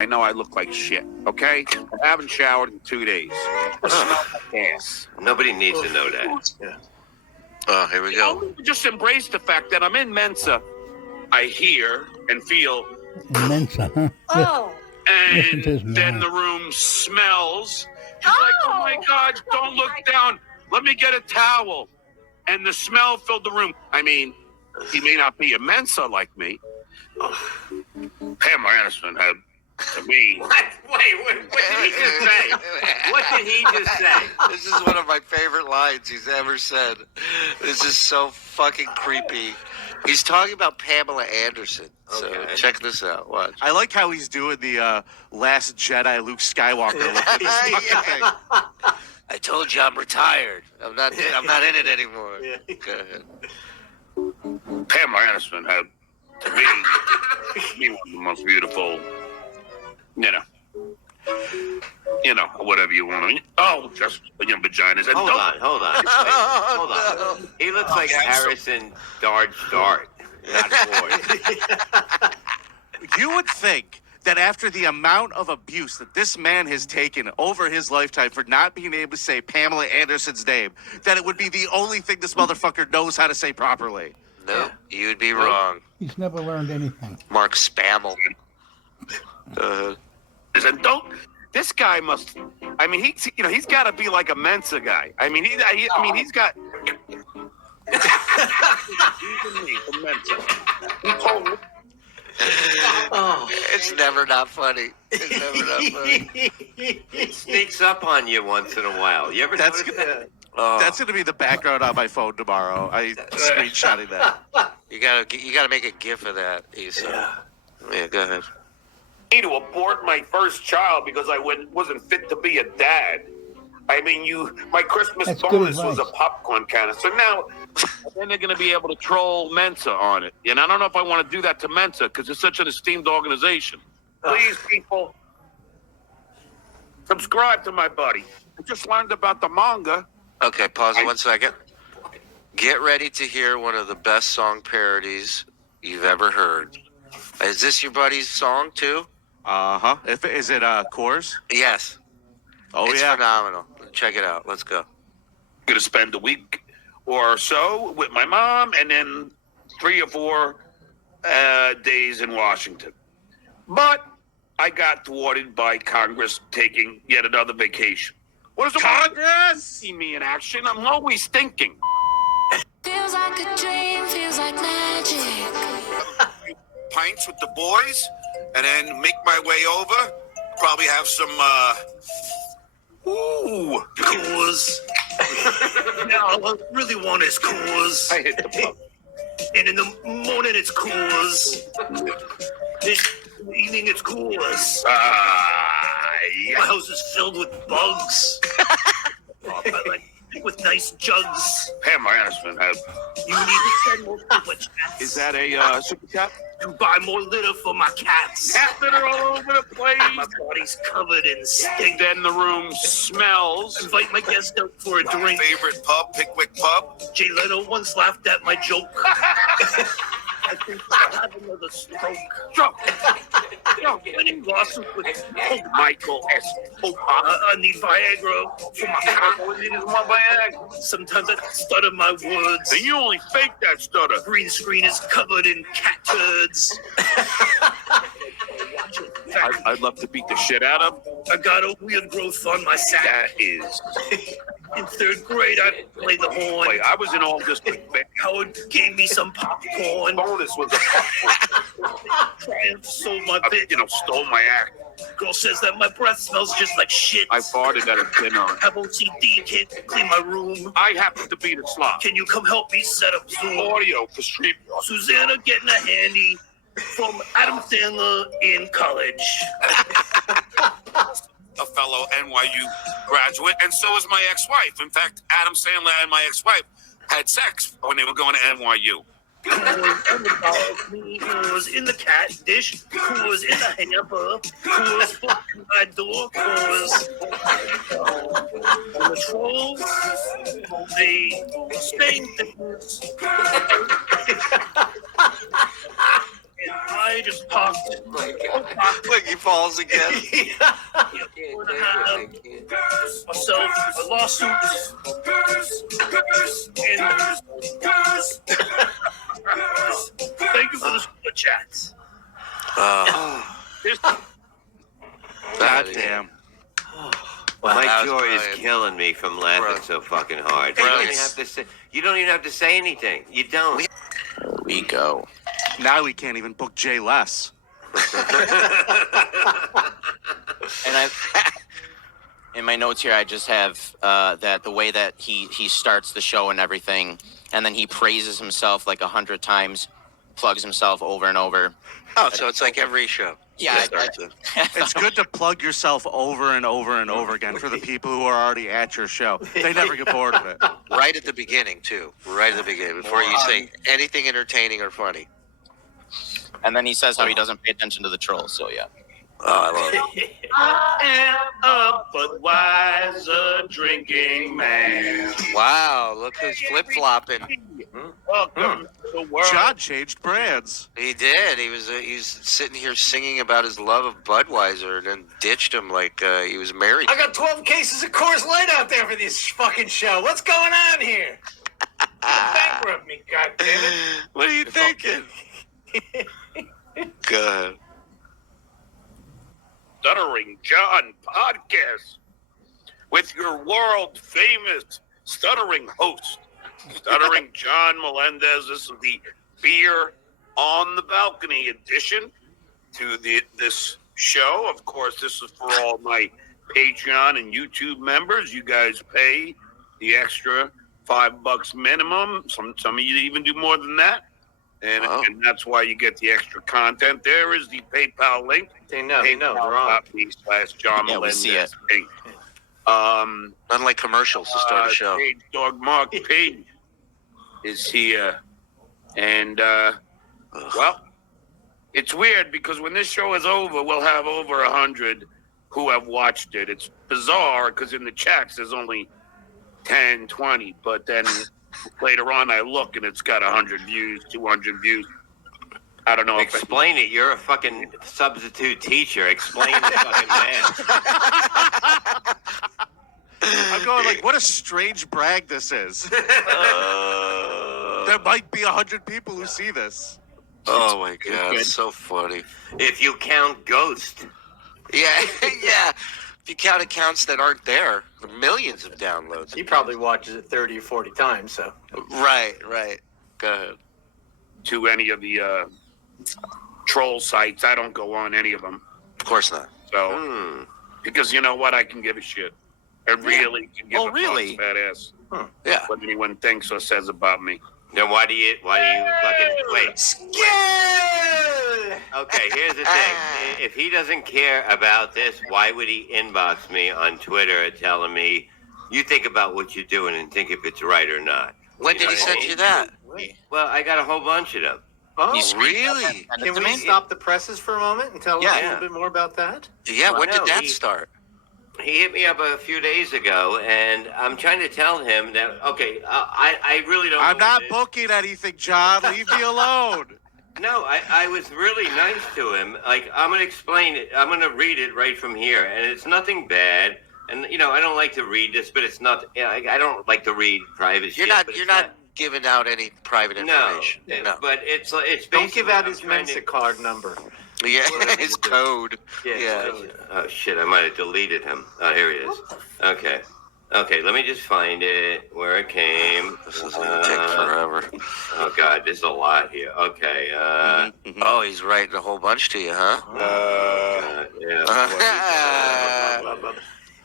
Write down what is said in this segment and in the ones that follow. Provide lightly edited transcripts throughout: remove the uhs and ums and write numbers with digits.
I know I look like shit, okay? I haven't showered in 2 days. I smell like ass. Nobody needs to know that. Yeah. Oh, here we go. Just embrace the fact that I'm in Mensa. I hear and feel, Mensa, huh? Oh. Listen to his and then mouth. the room smells. He's like, oh my God, don't look down. Let me get a towel. And the smell filled the room. I mean, he may not be a Mensa like me. Pamela Anderson had, to me. What did he just say? What did he just say? This is one of my favorite lines he's ever said. This is so fucking creepy. He's talking about Pamela Anderson. So Okay. check this out. Watch. I like how he's doing the Last Jedi Luke Skywalker look. Yeah. I told you I'm retired. I'm not in it anymore. Yeah. Go ahead. Pamela Anderson had, to me, one of the most beautiful, whatever you want to. Oh, just vaginas. And Hold don't- on. Hold on. He looks like Harrison Dart, not Ford. You would think that after the amount of abuse that this man has taken over his lifetime for not being able to say Pamela Anderson's name, that it would be the only thing this motherfucker knows how to say properly. No, you'd be wrong. He's never learned anything. Mark Spammel. And don't. This guy must. I mean, he's got to be like a Mensa guy. I mean, he's got. He's a Mensa. He told me. It's never not funny. It's never not funny. He sneaks up on you once in a while. You ever That's notice gonna- that? Oh, That's going to be the background on my phone tomorrow. I screenshotting that. you gotta make a gif of that, Issa. Yeah, go ahead. To abort my first child because I wasn't fit to be a dad. I mean, my Christmas That's good bonus was a advice. popcorn canister. Now, then they're going to be able to troll Mensa on it. And I don't know if I want to do that to Mensa because it's such an esteemed organization. Please, people, subscribe to my buddy. I just learned about the manga. Okay, pause it 1 second. Get ready to hear one of the best song parodies you've ever heard. Is this your buddy's song too? Uh-huh. Is it Coors? Yes. Oh, It's yeah. phenomenal. Check it out. Let's go. I'm going to spend a week or so with my mom and then 3 or 4 days in Washington. But I got thwarted by Congress taking yet another vacation. What is the Congress? See me in action. I'm always thinking. Feels like a dream, feels like magic. Pints with the boys, and then make my way over. Probably have some, Coors. Now, all I really want is Coors. I hit the pub. And in the morning, it's Coors. This evening, it's Coors. Yeah. My house is filled with bugs. I like with nice jugs. Pamela Anderson has. You need to send more people cats. Is that a super cat? to buy more litter for my cats. Cats that are all over the place. My body's covered in stink. Then the room smells. Invite my guests out for a drink. Favorite pub, Pickwick Pub. Jay Leno once laughed at my joke. I think I'll have another stroke. Winning lawsuit with Michael S. I need Viagra for my cock. Sometimes I stutter my words. And you only fake that stutter. Green screen is covered in cat turds. I'd love to beat the shit out of. I got a weird growth on my sack. That is. In third grade, I played the horn. Wait, I was in all this. Howard gave me some popcorn. Bonus was a Triumph sold my bit. stole my act. Girl says that my breath smells just like shit. I farted at a dinner. Have OCD, can't clean my room. I happen to be the slot. Can you come help me set up Zoom? Audio for street. Susanna getting a handy from Adam Sandler in college. A fellow NYU graduate, and so is my ex-wife. In fact, Adam Sandler and my ex-wife had sex when they were going to NYU. Who was in the cat dish? Who was in the hamper? Who was fucking my door? Who was on the troll? They staying things. And I I just parked. Look, he falls again. We're gonna have myself a lawsuit. And thank you for the super chats. This- God damn. My That was jaw is brilliant. killing me from laughing so fucking hard. You don't even have to say. You don't even have to say anything. You don't. We go. Now we can't even book Jay Less. And I, in my notes here, I just have that the way that he starts the show and everything, and then he praises himself like 100 times, plugs himself over and over. Oh, so it's like every show. Yeah, It's good to plug yourself over and over and over again for the people who are already at your show. They never get bored of it. Right at the beginning, too. Right at the beginning, before you say anything entertaining or funny. And then he says how he doesn't pay attention to the trolls. So yeah. Oh, I love it. I am a Budweiser drinking man. Wow, look who's flip-flopping. Welcome to the world. John changed brands. He did. He's sitting here singing about his love of Budweiser and then ditched him like he was married. I got 12 cases of Coors Light out there for this fucking show. What's going on here? Bankrupt me, goddammit. What are you thinking? Good. Stuttering John podcast with your world famous stuttering host, Stuttering John Melendez. This is the Beer on the Balcony edition to this show. Of course, this is for all my Patreon and YouTube members. You guys pay the extra $5 minimum. Some of you even do more than that. And that's why you get the extra content. There is the PayPal link. They know, they're on. PayPal.me/John Yeah, we Melendez. see it. Unlike commercials to start a show. Stage Dog Mark P is here. And, well, it's weird because when this show is over, we'll have over 100 who have watched it. It's bizarre because in the chats there's only 10, 20. But then later on I look and it's got 100 views, 200 views. I don't know. Explain it. You're a fucking substitute teacher. Explain the fucking man. I'm going like, what a strange brag this is. There might be 100 people who see this. Oh my god, it's so funny. If you count Ghost. Yeah, yeah. If you count accounts that aren't there, millions of downloads. He probably watches it 30 or 40 times, so. Right. Go ahead. To any of the troll sites, I don't go on any of them. Of course not. So, because you know what, I can give a shit. I really can give a really? badass. Yeah. What anyone thinks or says about me. Then why do you fucking wait? Scared! Okay, here's the thing. If he doesn't care about this, why would he inbox me on Twitter telling me, you think about what you're doing and think if it's right or not? When did he send you that? Well, I got a whole bunch of them. Oh, Really? can we stop the presses for a moment and tell us a little bit more about that? Yeah, when did No, that he- start? He hit me up a few days ago, and I'm trying to tell him that, okay, I really don't I'm know not what booking anything, John. Leave me alone. No, I was really nice to him. Like, I'm going to explain it. I'm going to read it right from here, and it's nothing bad. And, you know, I don't like to read this, but it's not, I don't like to read private shit. but You're it's not giving out any private information. No, but it's basically... Don't give out his I'm trying Mensa to- card number. Yeah, his code. Yeah. Oh, shit, I might have deleted him. Oh, here he is. Okay, let me just find it, where it came. This is going to take forever. Oh, God, there's a lot here. Okay, Oh, he's writing a whole bunch to you, huh?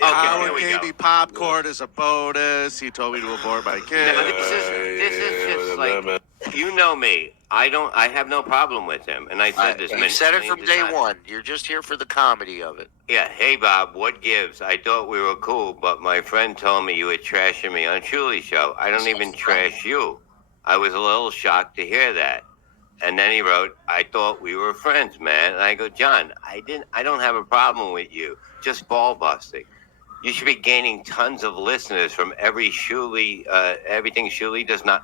Okay, Howard here we gave go. me popcorn as a bonus. He told me to abort my kid. No, this is just like, you know me. I have no problem with him, and I said this. You many said it from day times. one. You're just here for the comedy of it. Yeah, hey Bob, what gives? I thought we were cool, but my friend told me you were trashing me on Shuli's show. I don't even trash you. I was a little shocked to hear that. And then he wrote, I thought we were friends, man. And I go, John, I don't have a problem with you. Just ball busting. You should be gaining tons of listeners from everything Shuli does not,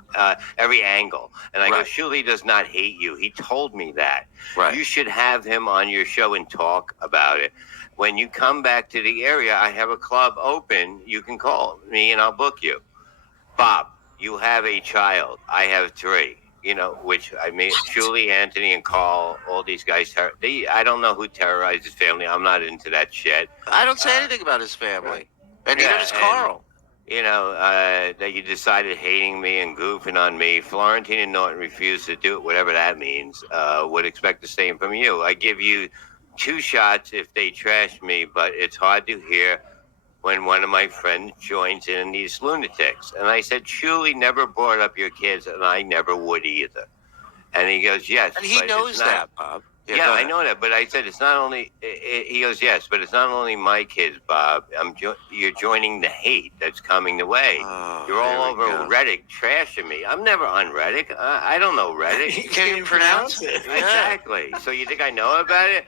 every angle. And I go, Shuli does not hate you. He told me that. Right. You should have him on your show and talk about it. When you come back to the area, I have a club open. You can call me and I'll book you. Bob, you have a child. I have 3. You know, which I mean, Shuli, Anthony, and Carl, all these guys. I don't know who terrorized his family. I'm not into that shit. I don't say anything about his family. And neither does Carl. You know, that you decided hating me and goofing on me. Florentine and Norton refused to do it, whatever that means. Would expect the same from you. I give you 2 shots if they trash me, but it's hard to hear when one of my friends joins in these lunatics. And I said, Shuli never brought up your kids, and I never would either. And he goes, yes. And he knows that, Bob. Yeah, I know that. But I said, it's not only, he goes, yes, but it's not only my kids, Bob. You're joining the hate that's coming the way. You're all over Reddit trashing me. I'm never on Reddit. I don't know Reddit. Can you pronounce it? Exactly. So you think I know about it?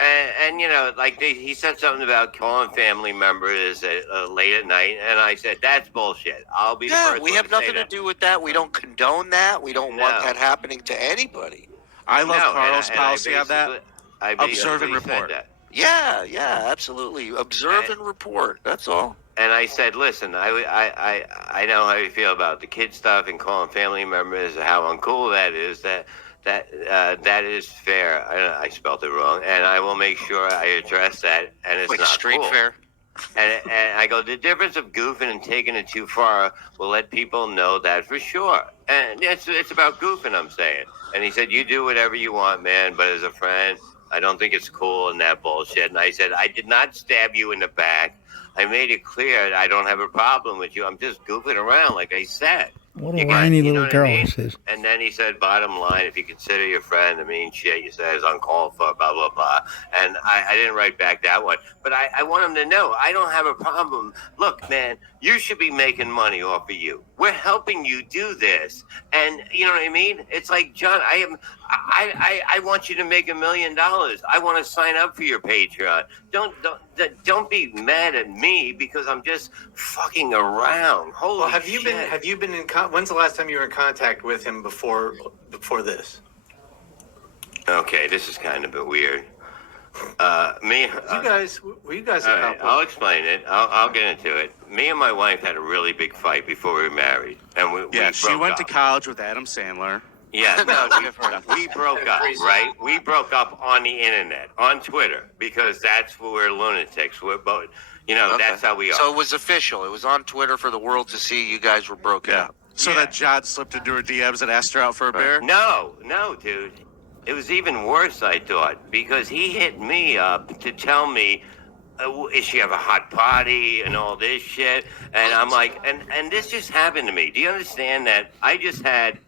And you know, like he said something about calling family members late at night, and I said that's bullshit. I'll be the first we one have to say nothing to that. do with that. We don't condone that. We don't want that happening to anybody. I love Carl's policy on that. I Observe and basically said report. that. Yeah, absolutely. Observe and report. That's all. And I said, listen, I know how you feel about the kid stuff and calling family members, how uncool that is. That is fair. I spelled it wrong, and I will make sure I address that. And it's Like not street cool. fair. And I go, the difference of goofing and taking it too far will let people know that for sure. And it's about goofing, I'm saying. And he said, you do whatever you want, man, but as a friend, I don't think it's cool and that bullshit. And I said, I did not stab you in the back. I made it clear that I don't have a problem with you. I'm just goofing around, like I said. What a whiny little girl this is. And then he said, bottom line, if you consider your friend the mean shit you said is uncalled for, blah, blah, blah. And I didn't write back that one. But I want him to know I don't have a problem. Look, man, you should be making money off of you. We're helping you do this. And you know what I mean? It's like, John, I want you to make $1 million. I want to sign up for your Patreon. Don't be mad at me because I'm just fucking around. Holy shit. Have you been in when's the last time you were in contact with him before this? Okay, this is kind of a weird. Were you guys all right, I'll explain it. I'll get into it. Me and my wife had a really big fight before we were married, and we she broke went up. to college with Adam Sandler. Yeah, no, we broke up, right? We broke up on the internet, on Twitter, because that's where we're lunatics. We're both, that's how we are. So it was official. It was on Twitter for the world to see. You guys were broken up. So that John slipped into her DMs and asked her out for a beer? No, dude. It was even worse, I thought, because he hit me up to tell me, is she have a hot potty and all this shit? And I'm like, and this just happened to me. Do you understand that I just had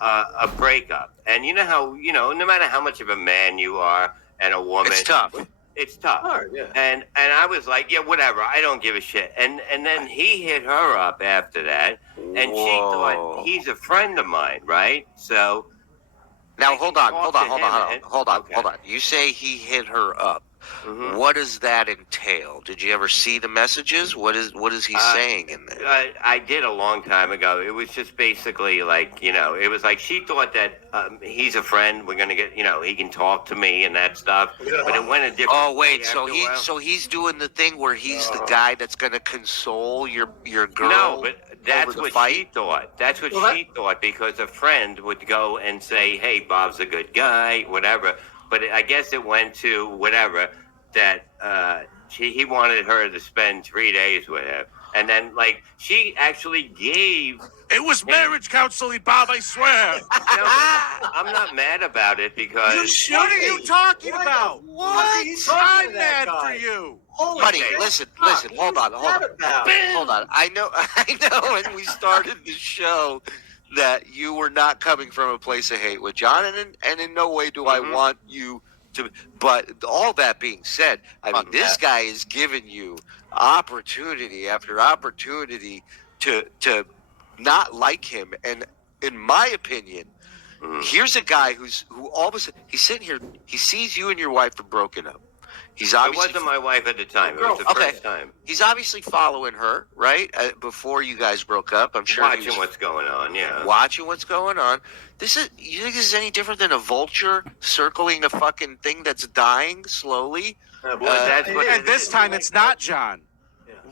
a breakup? And you know how, no matter how much of a man you are and a woman. It's tough. It's tough. Hard, yeah. And I was like, yeah, whatever. I don't give a shit. And then he hit her up after that. And she thought he's a friend of mine, right? So. Now hold on. Okay. You say he hit her up. Mm-hmm. What does that entail? Did you ever see the messages? What is he saying in there? I did a long time ago. It was just basically like, it was like she thought that he's a friend. We're gonna get, he can talk to me and that stuff. But it went a different. Oh wait, way so after a while. he's doing the thing where he's the guy that's gonna console your girl. No, but that's over the what fight? she thought. That's what she thought, because a friend would go and say, "Hey, Bob's a good guy," whatever. But I guess it went to whatever that he wanted her to spend 3 days with him, and then like she actually gave. It was marriage counseling, Bob, I swear. I'm not mad about it because. What are you talking about? What? I'm mad for you. Buddy, listen, hold on. I know when we started the show that you were not coming from a place of hate with John, and in no way do I want you to. But all that being said, I mean, this guy is giving you opportunity after opportunity to not like him. And in my opinion, here's a guy who all of a sudden he's sitting here, he sees you and your wife are broken up. He's It obviously wasn't my wife at the time. It was the Okay. first time. He's obviously following her, right? Before you guys broke up, I'm sure. Watching what's going on, yeah. Watching what's going on. You think this is any different than a vulture circling a fucking thing that's dying slowly? That's what And this time it's not John.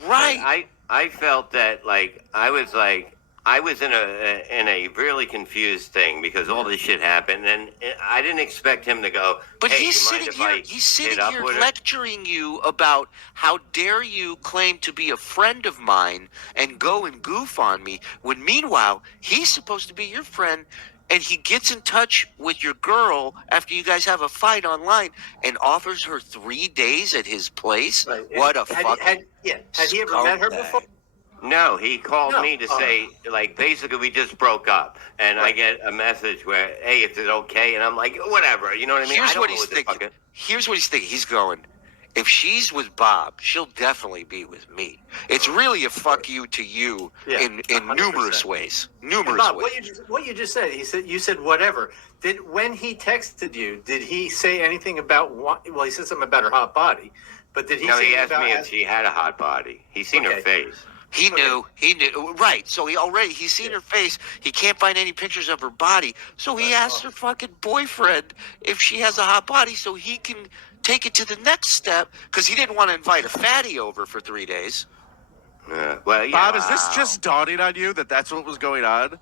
Right. I felt that I was in a really confused thing because all this shit happened, and I didn't expect him to go. But hey, he's you mind sitting if here. I He's sitting hit up here with her?" lecturing you about how dare you claim to be a friend of mine and go and goof on me when meanwhile he's supposed to be your friend. And he gets in touch with your girl after you guys have a fight online and offers her 3 days at his place. Right. What a Had fucking he ever met her before? No, he called No. me to say, basically, we just broke up. And I get a message where, hey, is it okay? And I'm like, whatever. You know what I mean? Here's I don't what know he's the thinking. fucking- Here's what he's thinking. He's going, if she's with Bob, she'll definitely be with me. It's really a fuck you to you in 100%. numerous ways. Numerous Bob, ways. what you just said, you said whatever. When he texted you, did he say anything about well, he said something about her hot body, but did he No, say he anything asked me about if she had a hot body. He's seen her Okay. face. He knew. Right. So he's seen her face. He can't find any pictures of her body. So he asked her fucking boyfriend if she has a hot body so he can take it to the next step because he didn't want to invite a fatty over for 3 days. Well, yeah. Bob, is this just dawning on you that that's what was going on?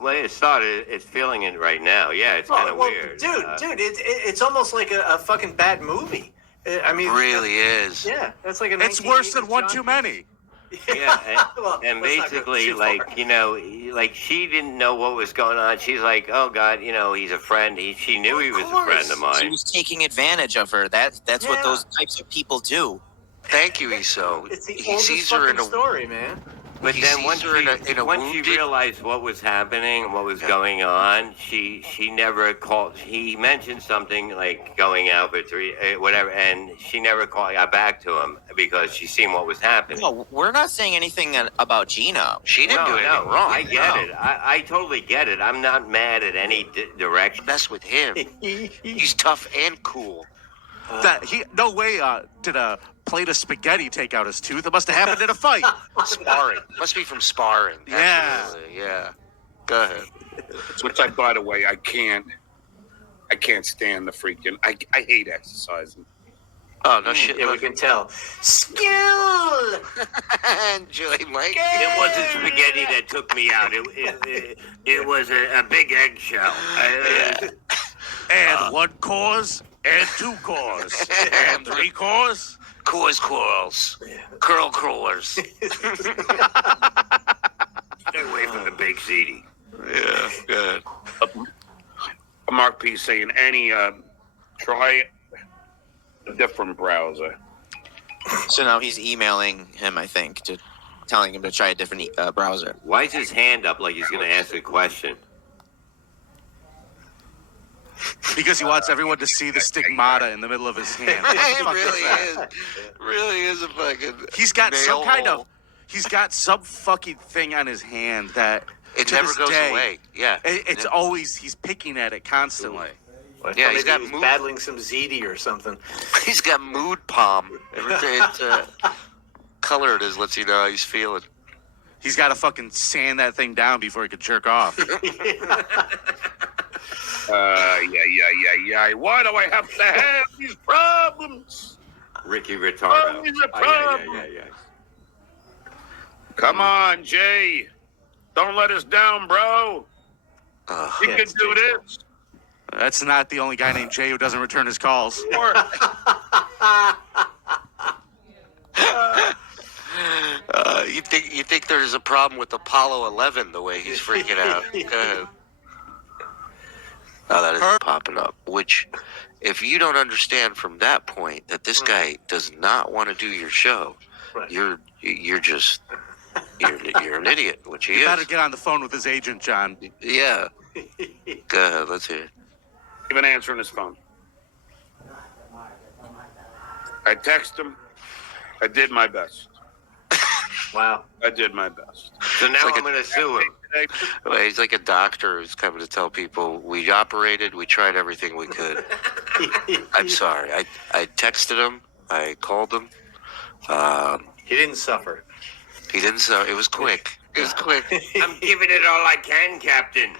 Well, it started. It's feeling it right now. Yeah, it's kind of weird. dude, it's almost like a fucking bad movie. I mean, It really is. Yeah, that's like a. It's worse than 1980s one John too many. Yeah, Well, and let's not go basically, too far. she didn't know what was going on. She's like, "Oh God, he's a friend." She knew he was a friend of He mine. was taking advantage of her. That's what Yeah. those types of people do. Thank you, Iso. It's the He oldest sees her in fucking a story, man. But He then sees once her in a once she wounded- realized what was happening, what was going on, she never called. He mentioned something like going out for whatever, and she never got back to him because she seen what was happening. No, we're not saying anything about Gina. She didn't do anything wrong. I get it. I totally get it. I'm not mad at any direction. Mess with him. He's tough and cool. No way did a plate of spaghetti take out his tooth. It must have happened in a fight. Sparring. Must be from sparring. Yeah. Absolutely, yeah. Go ahead. Which by the way, I can't stand the freaking. I hate exercising. Oh, no shit. Yeah, we can tell. Skill. Enjoy, Mike. It wasn't spaghetti that took me out. It was a big eggshell. And 1 course, and 2 course, and 3 course. Coors Quarrels. Curl Crawlers. Stay away from the big ziti. Yeah, good. Mark P saying try a different browser. So now he's emailing him, I think, telling him to try a different browser. Why is his hand up like he's going to ask a question? Because he wants everyone to see the stigmata in the middle of his hand. What the It fuck really that? is. Really is a fucking. He's got some nail kind hole. of. He's got some fucking thing on his hand that It to never this goes day, away. Yeah. It's always he's picking at it constantly. Yeah, Maybe he's got he was mood. battling some ZD or something. He's got mood palm. Everything color it is lets you know how he's feeling. He's got to fucking sand that thing down before he can jerk off. Yeah. Why do I have to have these problems? Ricky Ritardo. Always a problem. Yeah. Come on, Jay. Don't let us down, bro. You can do this. That's not the only guy named Jay who doesn't return his calls. Or You think there's a problem with Apollo 11 the way he's freaking out? Go ahead. Oh, that is popping up. Which, if you don't understand from that point that this guy does not want to do your show, Right. you're just you're an idiot. Which he You is. better get on the phone with his agent, John. Yeah. Go ahead. Let's hear it. even answering his phone. I text him. I did my best. Wow. I did my best. So now like I'm going to sue him. Well, he's like a doctor who's coming to tell people we operated, we tried everything we could. I'm sorry. I texted him. I called him. He didn't suffer. He didn't. So it was quick. It was quick. I'm giving it all I can, Captain.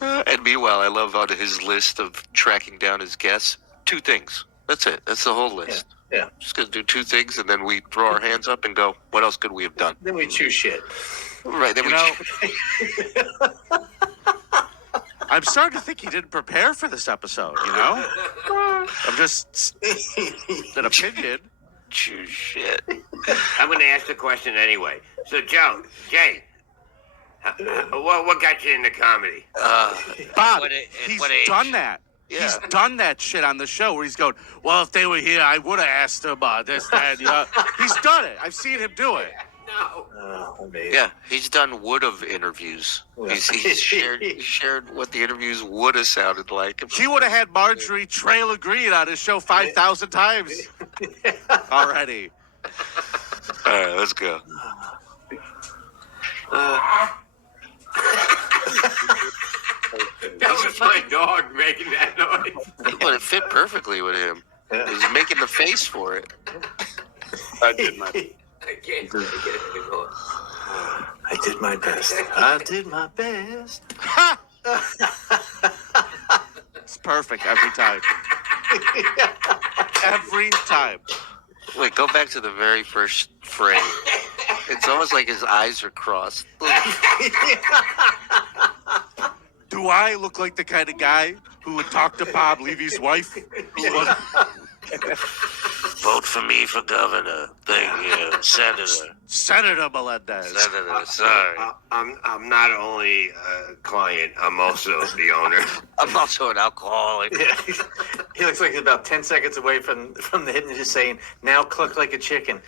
And meanwhile, I love on his list of tracking down his guests, 2 things. That's it. That's the whole list. Yeah. Just gonna do 2 things, and then we throw our hands up and go, what else could we have done? Then we chew shit. Right. Then I'm starting to think he didn't prepare for this episode, you know? I'm just an opinion. chew shit. I'm going to ask the question anyway. So, Jay, what got you into comedy? Bob, what he's age? done that. Yeah. He's done that shit on the show where he's going, well, if they were here, I would have asked them this, that, He's done it. I've seen him do it. No. Amazing. Yeah, he's done would have interviews. Yeah. He's shared what the interviews would have sounded like. He would have had Marjorie Trail Green on his show 5,000 times already. All right, let's go. That was my dog making that noise. But it fit perfectly with him. He's making the face for it. I did my. I can't take it anymore. I did my best. I did my best. It's perfect every time. Every time. Wait, go back to the very first frame. It's almost like his eyes are crossed. Do I look like the kind of guy who would talk to Bob Levy's wife? Vote for me for governor. Thank you, Senator. Senator Melendez. Senator, sorry. I'm not only a client, I'm also the owner. I'm also an alcoholic. Yeah. He looks like he's about 10 seconds away from the hit and just saying, now cluck like a chicken.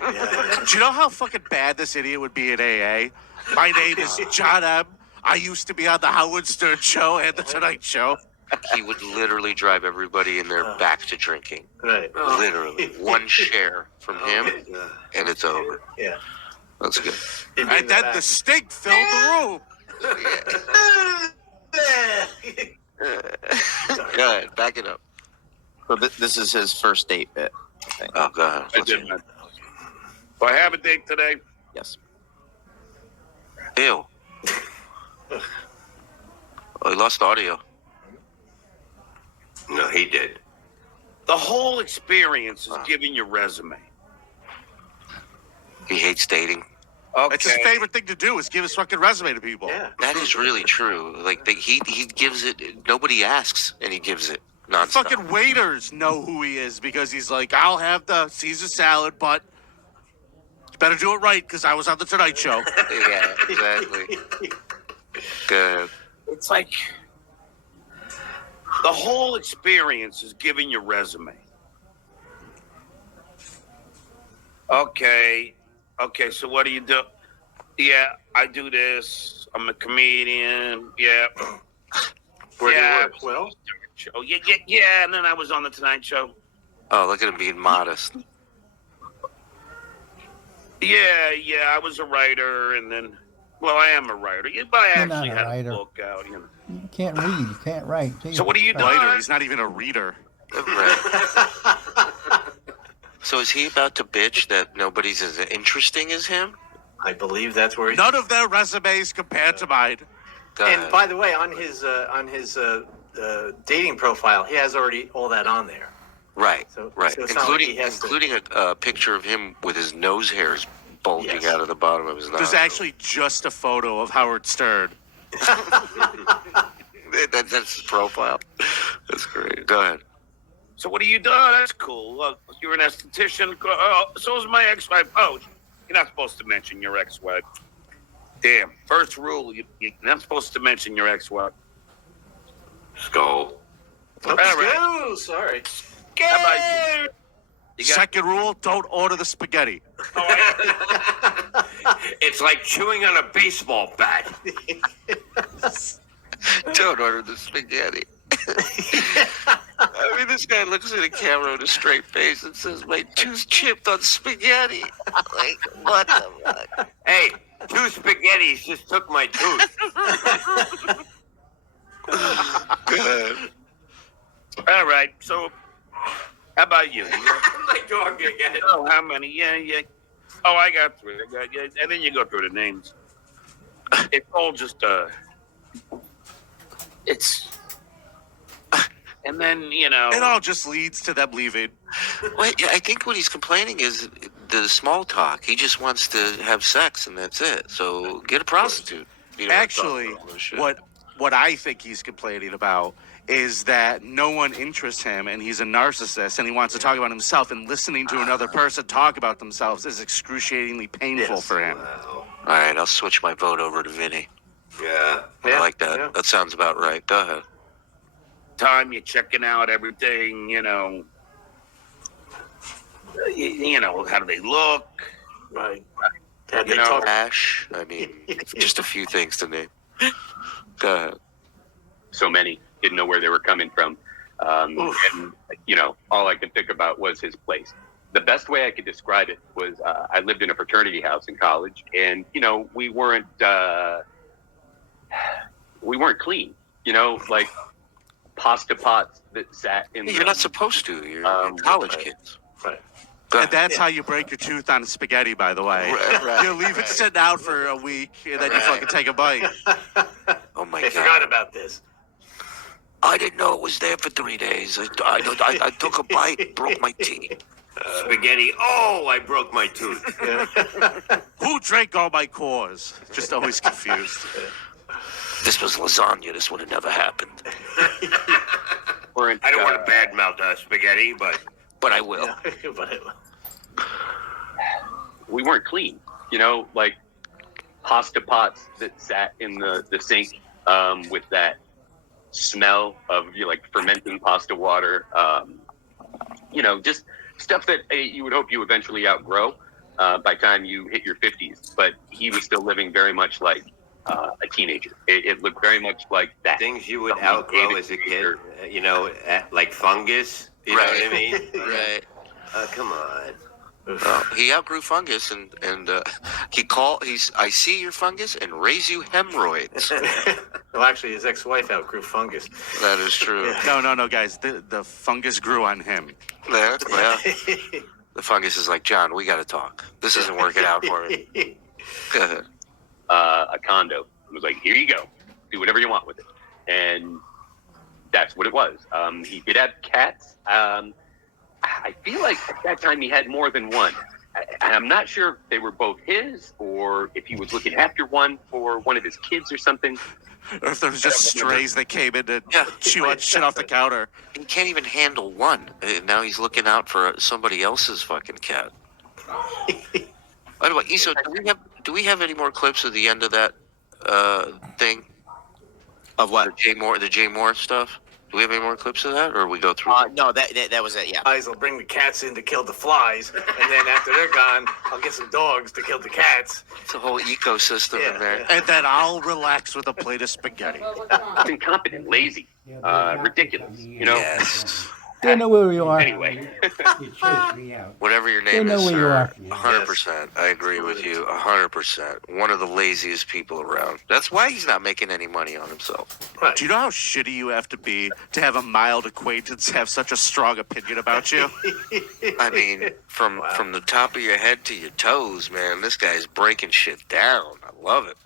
Yeah. Do you know how fucking bad this idiot would be in AA? My name is John M. I used to be on the Howard Stern Show and the Tonight Show. He would literally drive everybody in there back to drinking. Right. Literally. One share from him, and it's over. Yeah. That's good. He'd be And in then back. the stink filled the room. Go ahead, back it up. So this is his first date bit, I think. Oh, go ahead. I did my. Do I have a date today? Yes. Ew. Oh, he lost audio. No, he did. The whole experience is giving your resume. He hates dating. Okay. It's his favorite thing to do is give his fucking resume to people. Yeah. That is really true. Like he gives it. Nobody asks, and he gives it nonstop. Fucking waiters know who he is because he's like, I'll have the Caesar salad, but you better do it right because I was on the Tonight Show. Yeah, exactly. Good. It's like the whole experience is giving your resume. Okay, so what do you do? Yeah, I do this. I'm a comedian. Yeah. Where do you yeah. work? Well, Show. Yeah, and then I was on the Tonight Show. Oh, look at him being modest. Yeah, I was a writer, and then, well, I am a writer. But I You're not actually a had writer. a book out. You can't read. You can't write. So what do you do? Writer, he's not even a reader. Right. So is he about to bitch that nobody's as interesting as him? I believe that's where he's. None of their resumes compared to mine. And by the way, on his dating profile, he has already all that on there. Right, So- right. so it's not like he has to- Including a picture of him with his nose hairs bulging Yes. out of the bottom of his nose. There's actually just a photo of Howard Stern. That's his profile. That's great. Go ahead. So what do you do? Oh, that's cool. You're an esthetician. So is my ex-wife. Oh, you're not supposed to mention your ex-wife. Damn. First rule, you're not supposed to mention your ex-wife. Skull. All right. Oh, sorry. How about you? You got- Second rule, don't order the spaghetti. It's like chewing on a baseball bat. Don't order the spaghetti. I mean, this guy looks at the camera with a straight face and says, "My tooth chipped on spaghetti." Like, what the fuck? Hey, 2 spaghettis just took my tooth. Good. All right. So, how about you? My dog again. Oh, how many? Yeah. Oh, I got 3. And then you go through the names. It's all just it's, and then It all just leads to them leaving. Well, yeah, I think what he's complaining is the small talk. He just wants to have sex, and that's it. So get a prostitute. You know, Actually, all this shit. what I think he's complaining about is that no one interests him, and he's a narcissist, and he wants to talk about himself. And listening to another person talk about themselves is excruciatingly painful for him. All right, I'll switch my vote over to Vinny. Yeah. I like that. Yeah. That sounds about right. Go ahead. time you're checking out everything. How do they look? Right. Had they You know, talked Ash. I mean, just a few things to name. Go ahead. So many didn't know where they were coming from, and all I could think about was his place. The best way I could describe it was I lived in a fraternity house in college, and we weren't clean. Like pasta pots that sat in. You're not supposed to. You're college kids. Right. Go And ahead. that's how you break your tooth on spaghetti, by the way. Right. You leave it sitting out for a week, and then you fucking take a bite. Oh my They god! forgot about this. I didn't know it was there for 3 days. I took a bite, broke my teeth. Spaghetti. Oh, I broke my tooth. Who drank all my cores? Just always confused. This was lasagna. This would have never happened. Weren't, I don't want to badmouth spaghetti, But I will. But we weren't clean. Like pasta pots that sat in the sink with that smell of like fermenting pasta water. Just stuff that you would hope you eventually outgrow by the time you hit your 50s. But he was still living very much like a teenager. It looked very much like that. things you would outgrow as a kid, like fungus. You know what I mean? Right. Come on. Well, he outgrew fungus, and I see your fungus and raise you hemorrhoids. well, actually, his ex-wife outgrew fungus. That is true. No, guys. The fungus grew on him. Yeah. The fungus is like, John, we got to talk. This isn't working out for me. Go ahead. A condo. It was like, here you go, do whatever you want with it, and that's what it was. He did have cats. I feel like at that time he had more than one. I'm not sure if they were both his or if he was looking after one for one of his kids or something. Or if there was just strays that came in to Yeah. chew on shit off the counter. He can't even handle one. Now he's looking out for somebody else's fucking cat. By the way, Issa, do we have any more clips of the end of that thing? Of what? The Jay Moore stuff? Do we have any more clips of that, or we go through? No, that was it. Yeah. Guys will bring the cats in to kill the flies, and then after they're gone, I'll get some dogs to kill the cats. It's a whole ecosystem in there. And then I'll relax with a plate of spaghetti. Incompetent, lazy, ridiculous. Yes. They know where you are. Anyway, Whatever your They name know is, where you sir. are. 100%. I agree with you. 100%. One of the laziest people around. That's why he's not making any money on himself. Do you know how shitty you have to be to have a mild acquaintance have such a strong opinion about you? I mean, from the top of your head to your toes, man, this guy's breaking shit down. I love it.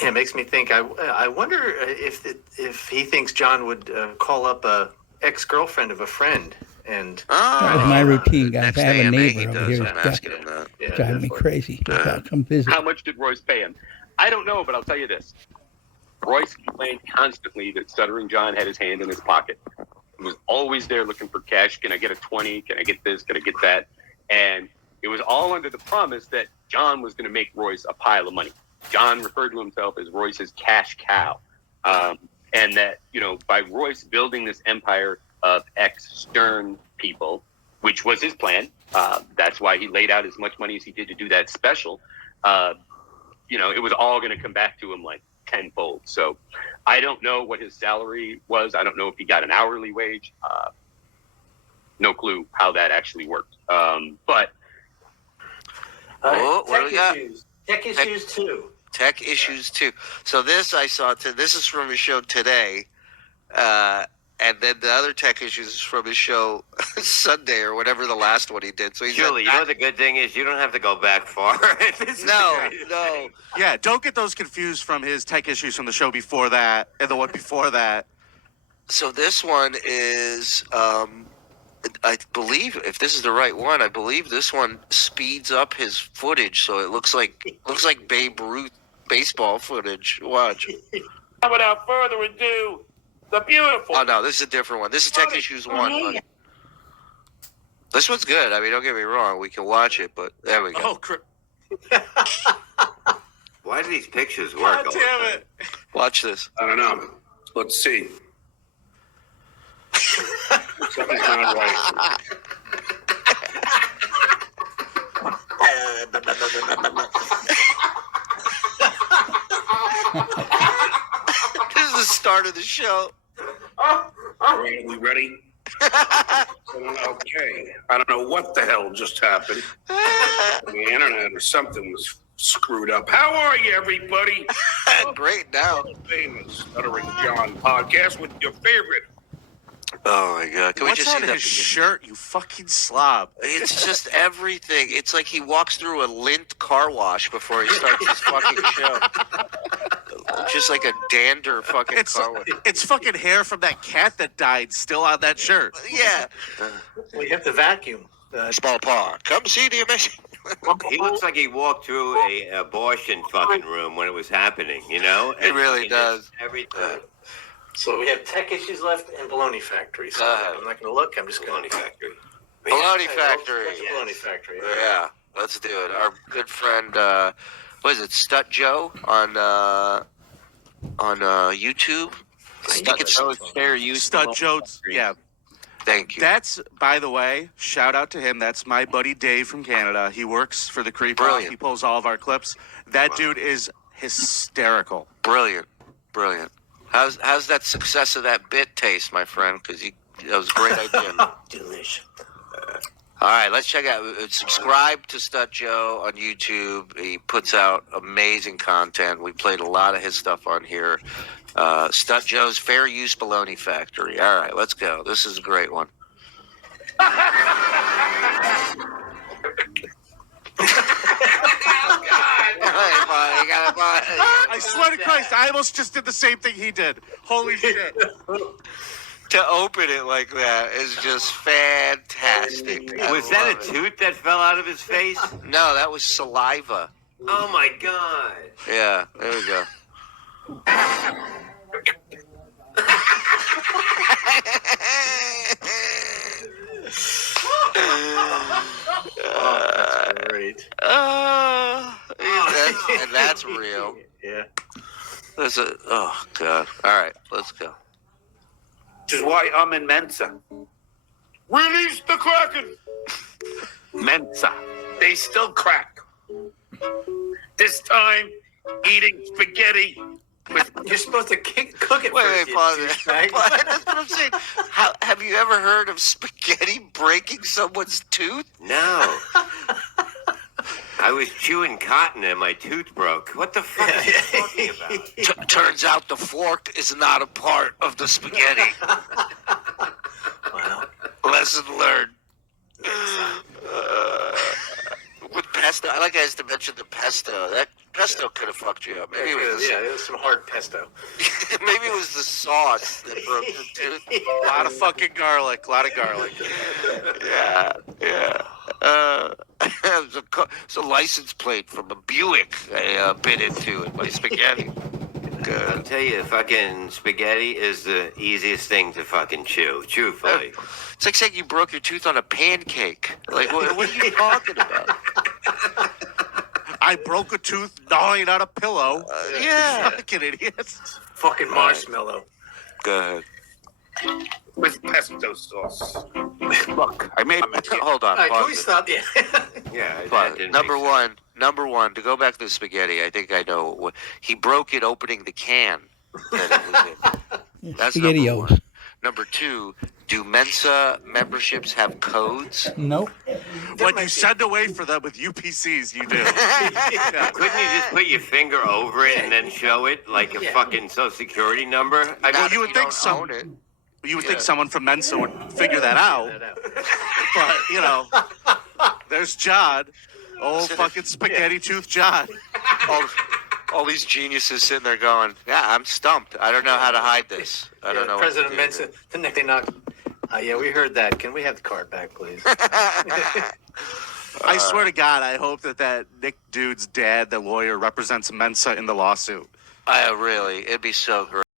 Yeah, it makes me think. I wonder if he thinks John would call up a ex-girlfriend of a friend and. That was my routine, guys. Next I have a AMA neighbor he over does, here I'm that's asking him that. Yeah, driving me crazy. Come visit. how much did Royce pay him? I don't know, but I'll tell you this. Royce complained constantly that Stuttering John had his hand in his pocket. He was always there looking for cash. Can I get a 20? Can I get this? Can I get that? And it was all under the promise that John was going to make Royce a pile of money. John referred to himself as Royce's cash cow. And that, by Royce building this empire of ex-Stern people, which was his plan, that's why he laid out as much money as he did to do that special, it was all going to come back to him like tenfold. So I don't know what his salary was. I don't know if he got an hourly wage. No clue how that actually worked. But what do we got? Tech issues 2. Tech Issues 2. So this I saw. This is from his show today. And then the other Tech Issues is from his show Sunday or whatever the last one he did. So he's Julie, you know the good thing is you don't have to go back far. No. Yeah, don't get those confused from his Tech Issues from the show before that and the one before that. So this one is, I believe, if this is the right one, I believe this one speeds up his footage, so it looks like Babe Ruth baseball footage. Watch. Without further ado, the beautiful. Oh no, this is a different one. This is Tech Issues 1. This one's good. I mean, don't get me wrong. We can watch it, but there we go. Oh, crap. Why do these pictures work? God damn it. Watch this. I don't know. Let's see. Something's not right. This is the start of the show. Are we ready? Okay. I don't know what the hell just happened. The internet or something was screwed up. How are you, everybody? Great now. Famous Stuttering John podcast with your favorite. Oh my god! Can What's we just on see that? his shirt, you fucking slob? It's just everything. It's like he walks through a lint car wash before he starts his fucking show. Just like a dander fucking car wash. It's fucking hair from that cat that died still on that shirt. Yeah. Well, you have to vacuum. Small paw. Come see the amazing. He looks like he walked through a abortion fucking room when it was happening, you know? It really does. Everything. So we have Tech Issues left and Baloney Factory. So I'm not going to look. I'm just going to Factory. Baloney Factory. Baloney Factory. Yeah, let's do it. Our good friend, what is it, Stut Joe on YouTube? I think it's fair use. Stud Jones. Yeah. Thank you. That's, by the way, shout out to him. That's my buddy Dave from Canada. He works for the Creep Off. Brilliant. He pulls all of our clips. That dude is hysterical. Brilliant. How's that success of that bit taste, my friend? Because that was a great idea. Delicious. All right, let's check out. Subscribe to Stut Joe on YouTube. He puts out amazing content. We played a lot of his stuff on here. Stut Joe's Fair Use Baloney Factory. All right, let's go. This is a great one. I swear to Christ, I almost just did the same thing he did. Holy shit. To open it like that is just fantastic. Was that a tooth that fell out of his face? No, that was saliva. Oh my god. Yeah, there we go. That's great. And that's real. Yeah. Oh god. All right, let's go. Which is why I'm in Mensa. Release the Kraken! Mensa. They still crack. This time, eating spaghetti with... You're supposed to cook it Wait, first. pause you it. douchebag. That's what I'm saying. Have you ever heard of spaghetti breaking someone's tooth? No. I was chewing cotton and my tooth broke. What the fuck are you talking about? Turns out the fork is not a part of the spaghetti. Wow. Lesson learned. With pesto, I like guys to mention the pesto. That pesto could have fucked you up. Maybe it was It was some hard pesto. maybe it was the sauce that broke the tooth. A lot of fucking garlic. A lot of garlic. Yeah. It's a license plate from a Buick I bit into in my spaghetti. I'll tell you, fucking spaghetti is the easiest thing to fucking chew. Truthfully. It's like saying you broke your tooth on a pancake. Like, what are you talking about? I broke a tooth gnawing on a pillow. Yeah. Fucking idiots. Fucking marshmallow. Go ahead. with pesto sauce. Look, I made. Hold on. All right, can pause we it. stop? Yeah. Yeah. Pause. that didn't Number make sense. one, to go back to the spaghetti, I think I know. He broke it opening the can that it was in. That's number SpaghettiOs. one. Number 2, do Mensa memberships have codes? Nope. When you send away for them with UPCs, you do. Couldn't you just put your finger over it and then show it like a fucking Social Security number? Well, you would think you would think someone from Mensa would figure that out. But, you know, there's John. Old fucking spaghetti tooth John. All these geniuses sitting there going, yeah, I'm stumped. I don't know how to hide this. I don't know. President Mensa, the next they knock. Yeah, we heard that. Can we have the card back, please? I swear to God, I hope that Nick dude's dad, the lawyer, represents Mensa in the lawsuit. Really, it'd be so great.